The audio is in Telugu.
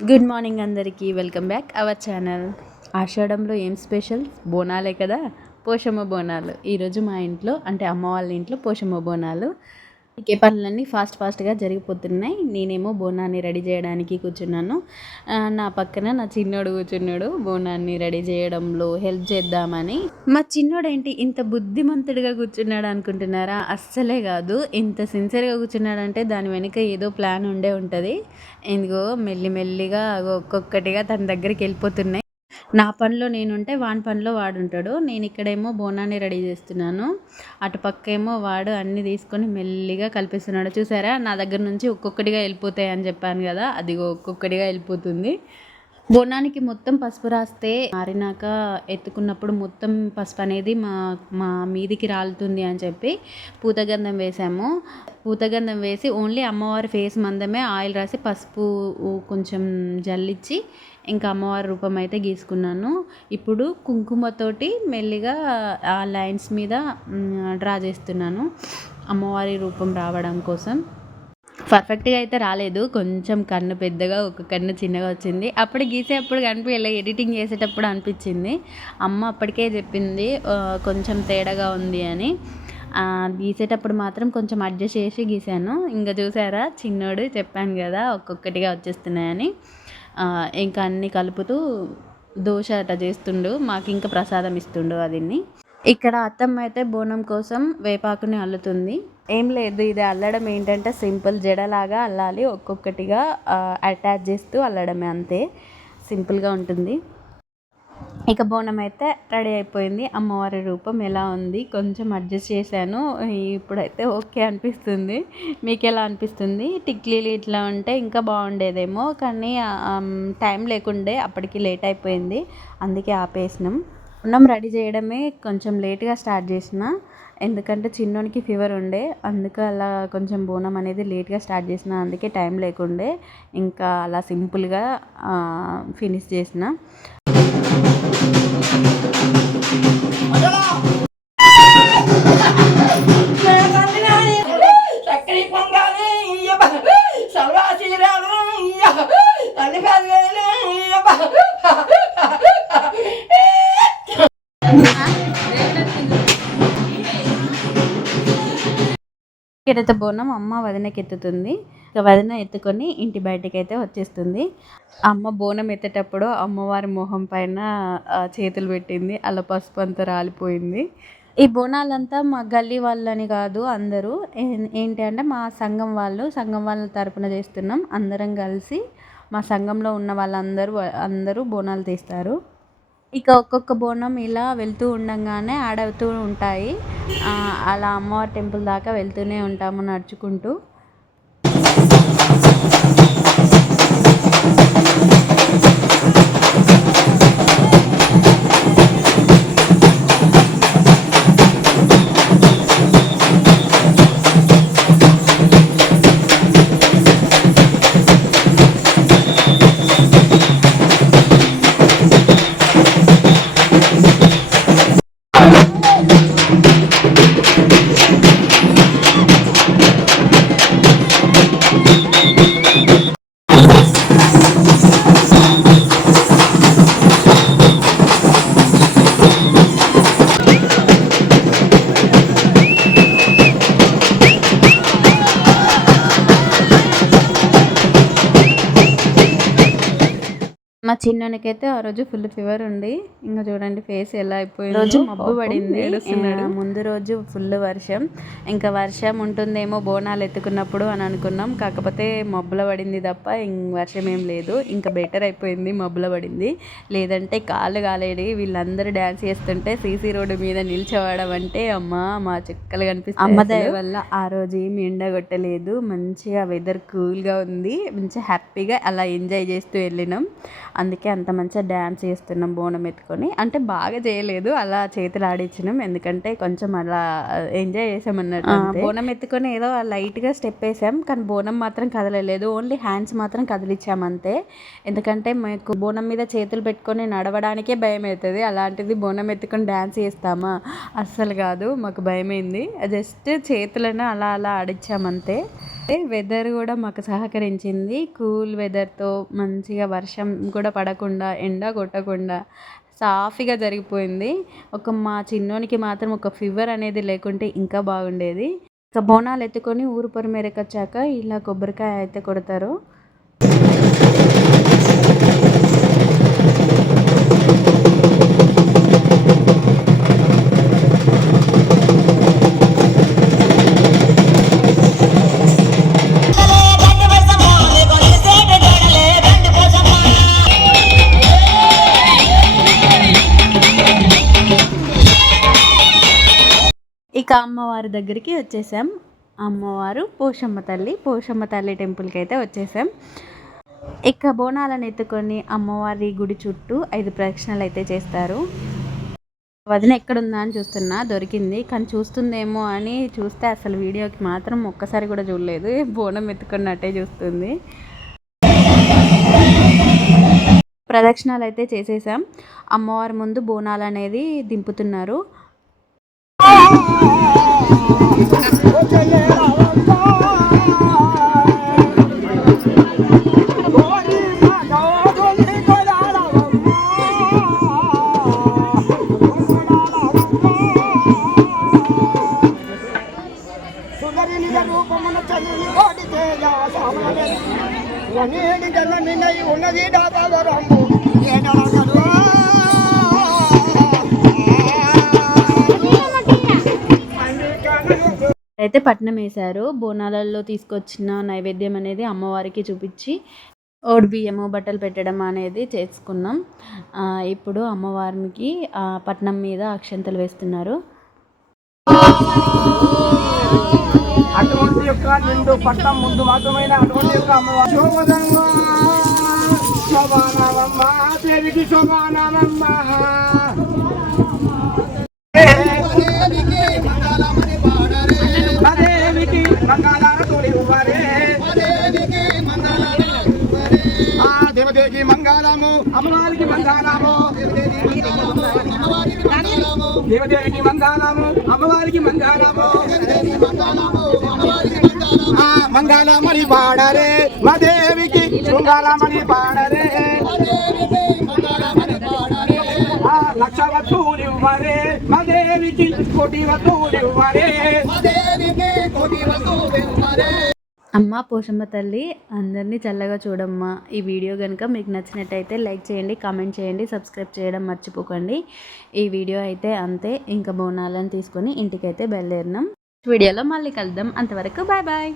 గుడ్ మార్నింగ్ అందరికీ. Welcome back our channel. ఆషాఢంలో ఏం స్పెషల్? బోనాలే కదా, పోషమ్మ బోనాలు. ఈరోజు మా ఇంట్లో అంటే అమ్మ వాళ్ళ ఇంట్లో పోషమ్మ బోనాలు. ఇంకే పనులన్నీ ఫాస్ట్గా జరిగిపోతున్నాయి. నేనేమో బోనాన్ని రెడీ చేయడానికి కూర్చున్నాను. నా పక్కన నా చిన్నోడు కూర్చున్నాడు బోనాన్ని రెడీ చేయడంలో హెల్ప్ చేద్దామని. మా చిన్నోడు ఏంటి ఇంత బుద్ధిమంతుడిగా కూర్చున్నాడు అనుకుంటున్నారా? అస్సలే కాదు. ఇంత సిన్సియర్గా కూర్చున్నాడంటే దాని వెనుక ఏదో ప్లాన్ ఉండే ఉంటుంది. ఎందుకో మెల్లిమెల్లిగా ఒక్కొక్కటిగా తన దగ్గరికి వెళ్ళిపోతున్నాయి. నా పనిలో నేనుంటే వాని పనిలో వాడుంటాడు. నేను ఇక్కడేమో బోనాన్ని రెడీ చేస్తున్నాను. అటుపక్కేమో వాడు అన్నీ తీసుకొని మెల్లిగా కలిపిస్తున్నాడు. చూసారా, నా దగ్గర నుంచి ఒక్కొక్కటిగా వెళ్ళిపోతాయి అని చెప్పాను కదా, అది ఒక్కొక్కటిగా వెళ్ళిపోతుంది. బోనానికి మొత్తం పసుపు రాస్తే మారినాక ఎత్తుకున్నప్పుడు మొత్తం పసుపు అనేది మా మీదికి రాలుతుంది అని చెప్పి పూతగంధం వేసాము. పూతగంధం వేసి ఓన్లీ అమ్మవారి ఫేస్ మందమే ఆయిల్ రాసి పసుపు కొంచెం జల్లిచ్చి ఇంకా అమ్మవారి రూపం అయితే గీసుకున్నాను. ఇప్పుడు కుంకుమతోటి మెల్లిగా ఆ లైన్స్ మీద డ్రా చేస్తున్నాను అమ్మవారి రూపం రావడం కోసం. పర్ఫెక్ట్గా అయితే రాలేదు. కొంచెం కన్ను పెద్దగా, ఒక కన్ను చిన్నగా వచ్చింది. అప్పుడు గీసేటప్పుడు కనిపించలే, ఎడిటింగ్ చేసేటప్పుడు అనిపించింది. అమ్మ అప్పటికే చెప్పింది కొంచెం తేడాగా ఉంది అని. గీసేటప్పుడు మాత్రం కొంచెం అడ్జస్ట్ చేసి గీసాను. ఇంకా చూసారా, చిన్నోడు చెప్పాను కదా ఒక్కొక్కటిగా వచ్చేస్తున్నాయని. ఇంకా అన్నీ కలుపుతూ దోశ అట్ట చేస్తుండు. మాకు ఇంకా ప్రసాదం ఇస్తుండు అదిన్ని. ఇక్కడ అత్తమ్మ అయితే బోనం కోసం వేపాకుని అల్లుతుంది. ఏం లేదు, ఇది అల్లడం ఏంటంటే సింపుల్ జడలాగా అల్లాలి, ఒక్కొక్కటిగా అటాచ్ చేస్తూ అల్లడమే, అంతే. సింపుల్గా ఉంటుంది. ఇక బోనం అయితే రెడీ అయిపోయింది. అమ్మవారి రూపం ఎలా ఉంది కొంచెం అడ్జస్ట్ చేశాను. ఇప్పుడైతే ఓకే అనిపిస్తుంది. మీకు ఎలా అనిపిస్తుంది? టిక్లీలు ఇట్లా ఉంటే ఇంకా బాగుండేదేమో, కానీ టైం లేకుండే, అప్పటికి లేట్ అయిపోయింది, అందుకే ఆపేసినాం. బోనం రెడీ చేయడమే కొంచెం లేట్గా స్టార్ట్ చేసిన, ఎందుకంటే చిన్నోనికి ఫీవర్ ఉండే, అందుకే అలా కొంచెం బోనం అనేది లేట్గా స్టార్ట్ చేసిన, అందుకే టైం లేకుండే. ఇంకా అలా సింపుల్గా ఫినిష్ చేసిన. ఇక్కడైతే బోనం అమ్మ వదినకి ఎత్తుతుంది. ఇక వదిన ఎత్తుకొని ఇంటి బయటకి అయితే వచ్చేస్తుంది. అమ్మ బోనం ఎత్తేటప్పుడు అమ్మవారి మొహం పైన చేతులు పెట్టింది, అలా పసుపు అంతా రాలిపోయింది. ఈ బోనాలంతా మా గల్లీ వాళ్ళని కాదు, అందరూ ఏంటి అంటే మా సంఘం వాళ్ళ తరపున చేస్తున్నాం. అందరం కలిసి మా సంఘంలో ఉన్న వాళ్ళందరూ బోనాలు తీస్తారు. ఇక ఒక్కొక్క బోనం ఇలా వెళ్తూ ఉండంగానే ఆడవుతూ ఉంటాయి. అలా అమ్మవారి టెంపుల్ దాకా వెళ్తూనే ఉంటాము నడుచుకుంటూ. మా చిన్నకైతే ఆ రోజు ఫుల్ ఫీవర్ ఉంది. ఇంకా చూడండి ఫేస్ ఎలా అయిపోయింది. రోజు మబ్బు పడింది, ముందు రోజు ఫుల్ వర్షం. ఇంకా వర్షం ఉంటుందేమో బోనాలు ఎత్తుకున్నప్పుడు అని అనుకున్నాం, కాకపోతే మబ్బుల పడింది తప్ప వర్షం ఏం లేదు. ఇంకా బెటర్ అయిపోయింది మబ్బుల పడింది, లేదంటే కాళ్ళు కాలేడి. వీళ్ళందరూ డ్యాన్స్ చేస్తుంటే సీసీ రోడ్డు మీద నిల్చోవడం అంటే మా చుక్కలు కనిపిస్తాయి. అమ్మ దయ వల్ల ఆ రోజు ఏమి ఎండ కొట్టలేదు, మంచిగా వెదర్ కూల్గా ఉంది. మంచిగా హ్యాపీగా అలా ఎంజాయ్ చేస్తూ వెళ్ళినాం. అందుకే అంత మంచిగా డ్యాన్స్ చేస్తున్నాం బోనం ఎత్తుకొని. అంటే బాగా చేయలేదు, అలా చేతులు ఆడించినాం, ఎందుకంటే కొంచెం అలా ఎంజాయ్ చేసామన్నట్టు. బోనం ఎత్తుకొని ఏదో లైట్గా స్టెప్ వేసాం, కానీ బోనం మాత్రం కదలలేదు. ఓన్లీ హ్యాండ్స్ మాత్రం కదిలిచ్చామంతే. ఎందుకంటే మాకు బోనం మీద చేతులు పెట్టుకొని నడవడానికే భయం అవుతుంది, అలాంటిది బోనం ఎత్తుకొని డ్యాన్స్ చేస్తామా? అస్సలు కాదు, మాకు భయమైంది. జస్ట్ చేతులను అలా ఆడించామంతే. వెదర్ కూడా మాకు సహకరించింది. కూల్ వెదర్‌తో మంచిగా వర్షం కూడా పడకుండా, ఎండ కొట్టకుండా సాఫీగా జరిగిపోయింది. మా చిన్నోనికి మాత్రం ఒక ఫీవర్ అనేది లేకుంటే ఇంకా బాగుండేది. ఇక బోనాలు ఎత్తుకొని ఊరు పొరమేరకొచ్చాక ఇలా కొబ్బరికాయ అయితే కొడతారు. ఇక అమ్మవారి దగ్గరికి వచ్చేసాం. అమ్మవారు పోషమ్మ తల్లి టెంపుల్కి అయితే వచ్చేసాం. ఇక బోనాలను ఎత్తుకొని అమ్మవారి గుడి చుట్టూ 5 ప్రదక్షిణలు అయితే చేస్తారు. వదిన ఎక్కడుందా అని చూస్తున్నా, దొరికింది. కానీ చూస్తుందేమో అని చూస్తే అసలు వీడియోకి మాత్రం ఒక్కసారి కూడా చూడలేదు. బోనం ఎత్తుకున్నట్టే చూస్తుంది. ప్రదక్షిణాలు అయితే చేసేసాం. అమ్మవారి ముందు బోనాలు అనేది దింపుతున్నారు. అయితే పట్నం వేశారు. బోనాలలో తీసుకొచ్చిన నైవేద్యం అనేది అమ్మవారికి చూపించి ఓడి బియ్యము బట్టలు పెట్టడం అనేది చేసుకున్నాం. ఇప్పుడు అమ్మవారికి పట్నం మీద అక్షంతలు వేస్తున్నారు. అటువంటి యొక్క నిండు పట్టం ముందు మాత్రమైన అటువంటి యొక్క అమ్మవారు శోభానామమ్మ దేవికి శోభానామమ్మ దేవికి మంగళారతులు ఇవ్వరే దేవదేవికి మంగళము అమ్మవారికి మంగళము దేవదేవికి మంగళము అమ్మవారికి మంగళము మంగళమని పాడరే మా దేవికి శృంగారమని పాడరే లక్ష వస్తువులివ్వరే మా దేవికి కోటి వస్తువులివ్వరే అమ్మ పోషమ్మ తల్లి అందరినీ చల్లగా చూడమ్మా. ఈ వీడియో కనుక మీకు నచ్చినట్టయితే లైక్ చేయండి, కామెంట్ చేయండి, సబ్స్క్రైబ్ చేయడం మర్చిపోకండి. ఈ వీడియో అయితే అంతే. ఇంకా బోనాలను తీసుకొని ఇంటికైతే బయలుదేరినాం. వీడియోలో మళ్ళీ కలుద్దాం. అంతవరకు బాయ్ బాయ్.